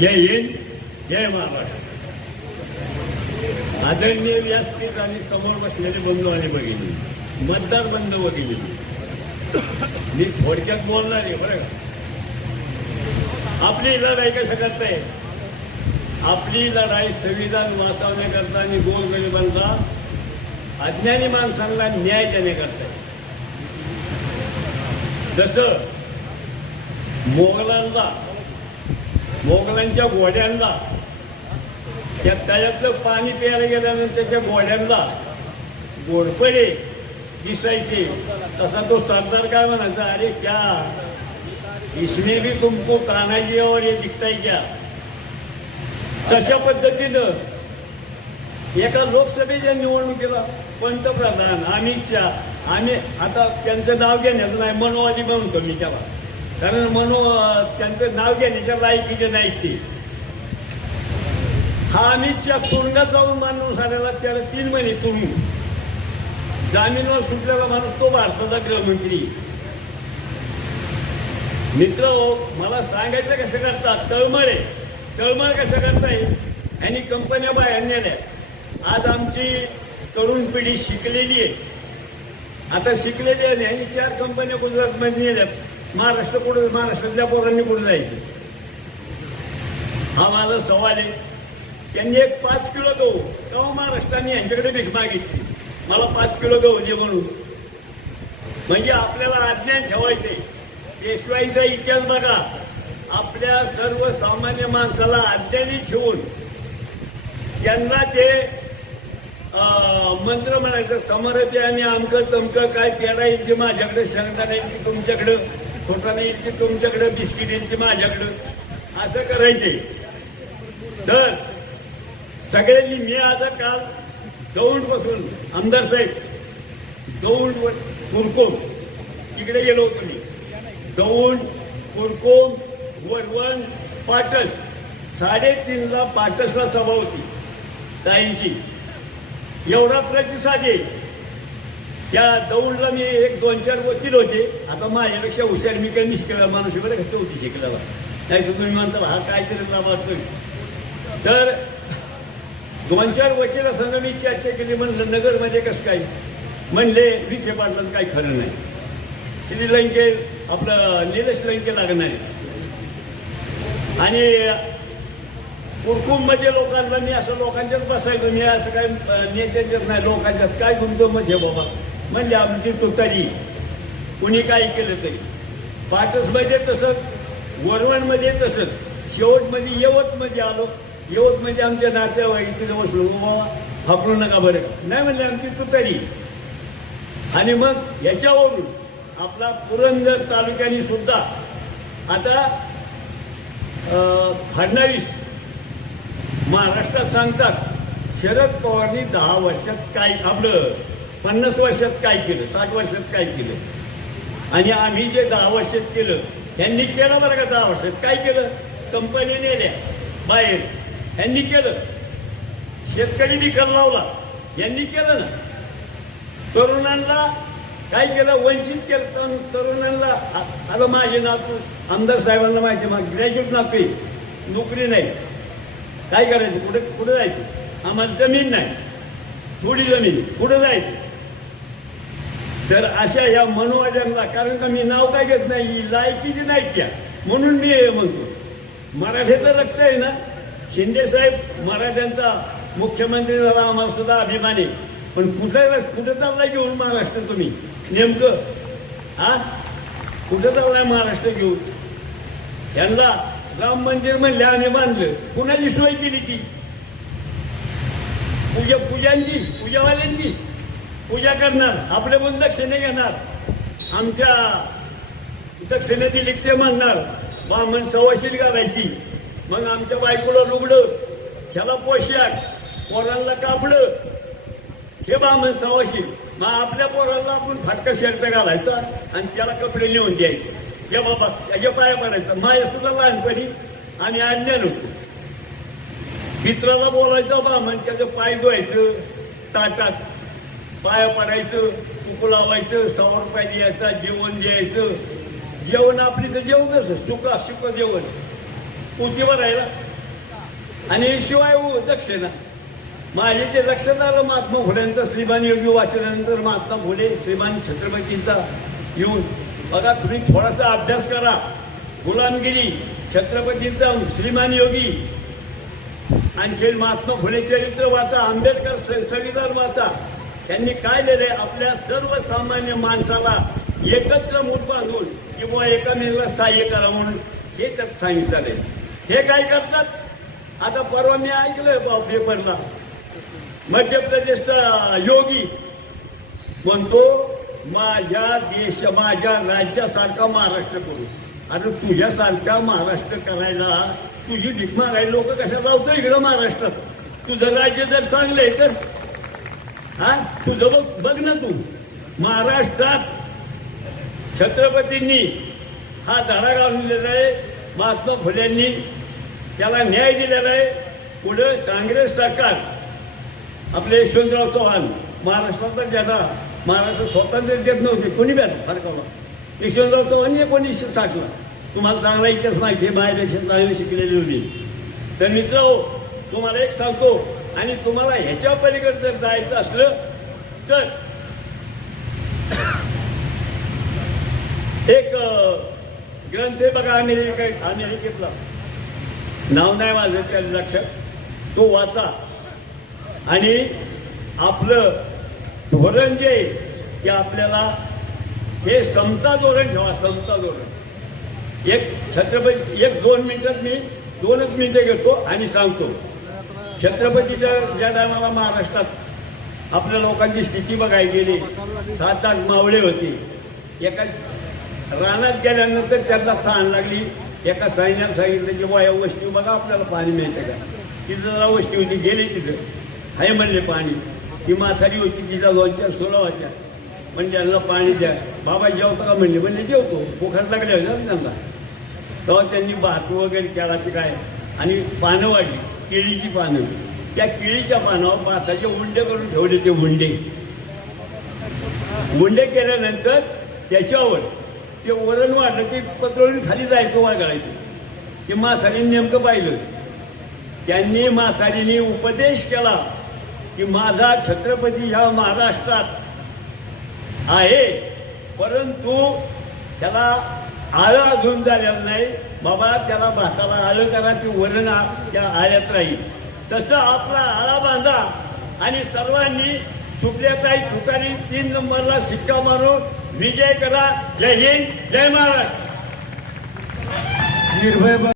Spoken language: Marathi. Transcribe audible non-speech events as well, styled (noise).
जय हिंद जय महाराष्ट्र आदरणीय व्यासपीठ आणि समोर बसलेले बंधू आणि भगिनी मतदार बंधू भगिनी मी थोडक्यात बोलणार आहे बरं का? आपली लढाई का शकत नाही आपली लढाई संविधान वाचवण्याकरता आणि गोरगरिबांचा अज्ञानी माणसांना न्याय देण्याकरता जसं मोगलांना मोगलांच्या घोड्यांना. त्या तळ्यातलं पाणी प्यायला गेल्यानंतर त्या घोड्यांना गोडपडे दिसायचे. तसा तो सरदार काय म्हणायचा अरे क्या इसमें भी तुमको कान्हाजी और ये दिखताय क्या? तशा पद्धतीनं एका लोकसभेच्या निवडणुकीला पंतप्रधान अमित शहा आम्ही आता त्यांचं नाव घेण्याचं नाही मनोवादी म्हणतो मी त्याला कारण म्हणू त्यांचं नाव घेण्याच्या लायकीचे नाही ते. हा अमितच्या तुरुंगात जाऊन माणूस आलेला त्याला तीन महिने तुरुंग जामीनवर सुटलेला माणूस तो भारताचा गृहमंत्री. मित्र हो, मला सांगायचं कसं करतात तळमळे तळमळ कसं करताय यांनी कंपन्या बाहेर नेल्या. आज आमची तरुण पिढी शिकलेली आहे. आता शिकलेली आहे यांनी चार कंपन्या गुजरातमध्ये नेल्यात. महाराष्ट्र कुठं महाराष्ट्रातल्या पोरांनी कुठं जायचं? हा माझा सवाल आहे. त्यांनी एक पाच किलो गहू तेव्हा महाराष्ट्राने यांच्याकडे भीक मागितली. मला पाच किलो गहू दे म्हणून. म्हणजे आपल्याला अज्ञान ठेवायचे पेशवाईचा इतिहास बघा. आपल्या सर्वसामान्य माणसाला अज्ञानी ठेवून त्यांना ते मंत्र म्हणायचं समरते आणि आमकं तमकं काय पेरायची माझ्याकडे शरणाला नाही की तुमच्याकडं. खोटाने इतकी की तुमच्याकडं बिस्किट येईल माझ्याकडं. असं करायचे. तर सगळ्यांनी मी आता काल दौंड बसून आमदार साहेब दौंड व कुरकोम तिकडे गेलो होतो मी. दौंड कुरकोम वरवण पाटस साडेतीनला पाटसला सभा होती. ताईंची एवढा प्रतिसाद येईल त्या दौडला मी एक दोन चार वकील होते. आता माझ्यापेक्षा हुशार मी काही शिकला माणूस बरं का चौथी शिकला नाही तर तुम्ही म्हणता हा काय तरी लाभार्थी तर दोन चार वकील असताना मी चर्चा केली म्हणलं नगरमध्ये कसं काय? म्हणले विखे पाटलाचं काही खरं नाही. श्री लंके आपलं निलेश लंके लागणार आहे. आणि कुरकुममध्ये लोकांना मी असं लोकांच्यात बसायचो मी असं काय अं, नाही लोकांच्यात काय तुमचं हे बाबा? म्हणजे आमची तुतारी. कुणी काही केलं तरी. पाटसमध्ये तसंच वरवणमध्ये तसंच. शेवटमध्ये यवतमध्ये आलो. यवतमध्ये आमच्या नातेवाईक तिथे बसलो बाबा फापरू नका बरं. नाही म्हणजे आमची तुतारी. आणि मग याच्यावरून आपला पुरंदर तालुक्याने सुद्धा आता फडणवीस महाराष्ट्रात सांगतात शरद पवारनी दहा वर्षात काय आपलं पन्नास वर्षात काय केलं? साठ वर्षात काय केलं? आणि आम्ही जे दहा वर्षात केलं ह्यांनी केलं बरं का दहा वर्षात? काय केलं? कंपनी नेल्या बाहेर. यांनी केलं. शेतकरी विकत लावला. यांनी केलं ना? तरुणांना काय केलं? वंचित केलं. तरुणांना आता माझे नातू आमदार साहेबांना माहिती आहे मग ग्रॅज्युएट नातू नोकरी नाही. काय करायचं? कुठे कुठे जायचं? आम्हाला जमीन नाही. थोडी जमीन. कुठं जायचं? तर अशा या मनोवाद्यांना कारण का मी नाव काय घेत नाही लायकीची नाही त्या म्हणून मी हे म्हणतो. मराठीचं रक्त आहे ना शिंदे साहेब मराठ्यांचा मुख्यमंत्री झाला आम्हाला सुद्धा अभिमान. आहे पण कुठं कुठं चाललाय घेऊन महाराष्ट्र तुम्ही? नेमकं हा? कुठं चाललाय महाराष्ट्र घेऊन? यांना राम मंदिर म्हणले आणि बांधलं. कुणाची सोय केली ती? पूजा पूजांची पूजावाल्यांची? पूजा करणार आपले पण दक्षिणे घेणार. आमच्या दक्षिणेची लिखते मानणार. ब्राह्मण सवाशील घालायची. मग आमच्या बायकोला लुगडं ह्याला पोशाख पोरांना कापडं. हे ब्राह्मण सवाशील. मग आपल्या पोराला आपण फाटका शर्ट घालायचा आणि त्याला कपडे लिहून द्यायचे. हे बाबा त्याच्या पाया पडायचं. माझ्या सुद्धा लहानपणी आम्ही अज्ञान होतो मित्राला बोलायचं ब्राह्मण त्याचं पाय धुवायचं. ताटात पाया पडायचं कुकू लावायचं सवा पाहिजे द्यायचा जेवण द्यायचं. जेवण आपली तर जेवणच सुख सुख जेवण. उतीवर राहिला. आणि शिवाय दक्षिणा माझे ते लक्षात आलं महात्मा फुलेंचं श्रीमान योगी वाचल्यानंतर महात्मा फुले श्रीमान छत्रपतींचा येऊन बघा तुम्ही थोडासा अभ्यास करा. गुलामगिरी छत्रपतींचा श्रीमान योगी. आणखी महात्मा फुले चरित्र वाचा आंबेडकर संविधान वाचा. त्यांनी काय लिहिले आपल्या सर्वसामान्य माणसाला एकत्र मूठ बांधून किंवा एकामेकाला सहाय्य करा म्हणून हे तर सांगितलं आहे. हे काय करतात? आता परवा मी ऐकलंय पेपरला मध्य प्रदेशचा योगी म्हणतो माझ्या देश माझ्या राज्यासारखा महाराष्ट्र करू. आता तुझ्यासारखा महाराष्ट्र करायला तुझी भीक मागायला लोक कशा लावतो इकडं महाराष्ट्रात? तुझं राज्य जर चांगलं आहे तर हा? तुझं बघ बघ ना तू. महाराष्ट्रात छत्रपतींनी हा धारा घालून दिलेला आहे महात्मा फुल्यांनी. त्याला न्याय दिलेला आहे. पुढं काँग्रेस सरकार. आपले यशवंतराव चव्हाण. महाराष्ट्राचा ज्यांना महाराष्ट्र स्वातंत्र्य देत नव्हते कोणी बॅन फरकावा यशवंतराव चव्हाण एकोणीसशे साठला तुम्हाला चांगला इतिहास माहिती आहे बाहेर चांगली शिकलेली होती. तर मित्र तुम्हाला एक सांगतो. आणि तुम्हाला ह्याच्या पलीकडे जर जायचं असलं तर (coughs) एक ग्रंथ आहे बघा अमेरिका अमेरिकेतला. नाव नाही माझं त्या लक्षात. तो वाचा. आणि आपलं धोरण जे आहे ते आपल्याला हे समता धोरण ठेवा समता धोरण. एक छत्रपती एक दोन मिनिटात मी दोनच मिनिटं घेतो आणि सांगतो. छत्रपतीच्या ज्या टायमाला महाराष्ट्रात आपल्या लोकांची स्थिती बघायला गेली सात आठ मावळे होते. एका रानात गेल्यानंतर त्यांना तहान लागली. एका सैन्यात सांगितलं की बा या वस्ती बघा आपल्याला पाणी मिळतं का? तिथं जरा वस्ती होती गेले तिथं. हाय म्हणले पाणी. ती म्हातारी होती तिचा दोनच्या सोळा होत्या. म्हणजे यांना पाणी द्या. बाबा जेवतो का म्हणले? म्हणजे जेवतो. पोखर लागले होते ना त्यांना. तेव्हा त्यांनी भात वगैरे केला ते काय आणि पानं वाढली. केळीची पानं. त्या केळीच्या पानावर भाताचे उंडे करून ठेवले ते उंडे गुंडे केल्यानंतर त्याच्यावर ते वरण वाढलं ते पतळून खाली जायचं वागायचं ते म्हातारीने नेमकं पाहिलं. त्यांनी म्हातारीने उपदेश केला की माझा छत्रपती ह्या महाराष्ट्रात आहे परंतु त्याला आळं अजून झालेला नाही. बाबा त्याला भाताला आळं करा ती त्या आळ्यात राहील. तसं आपला आळा बांधा आणि सर्वांनी सुप्रियाताई तुतारी तीन नंबरला शिक्का मारून विजय करा. जय हिंद जय महाराज निर्भय